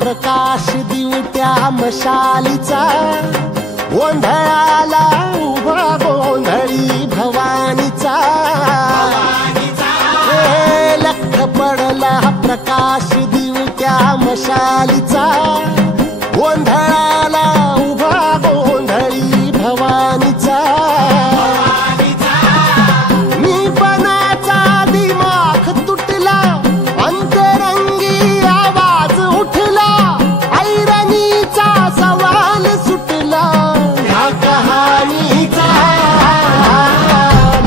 प्रकाश दिवट्या मशालीचा, गोंधळाला उभा गोंधळी भवानीचा, लख पडला प्रकाश दिवट्या मशालीचा, गोंधळाला उभा गोंधळी भवानीचा, मी पणाचा दिमाख तुटला, अंतरंगी आवाज उठला, ऐरणीचा सवाल सुटला ह्या कहाणीचा,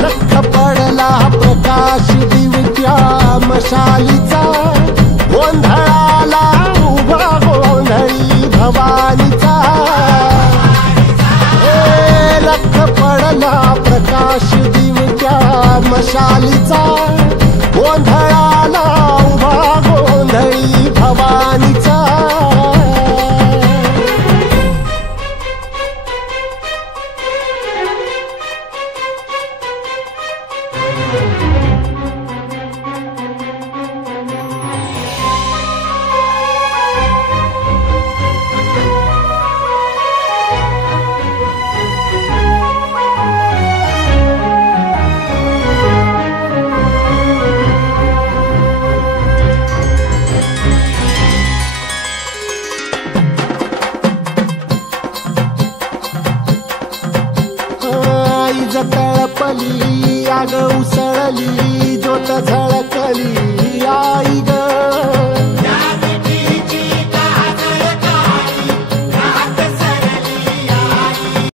लख पडला प्रकाश दिवट्या मशालीचा, गोंधळाला उभा गोंधळी भवानीचा, लख पडला प्रकाश दिवट्या मशालीचा, गोंधळाला उभा गोंधळी भवानीचा. तळपली आग उसळली ज्योत झळकली, आई ग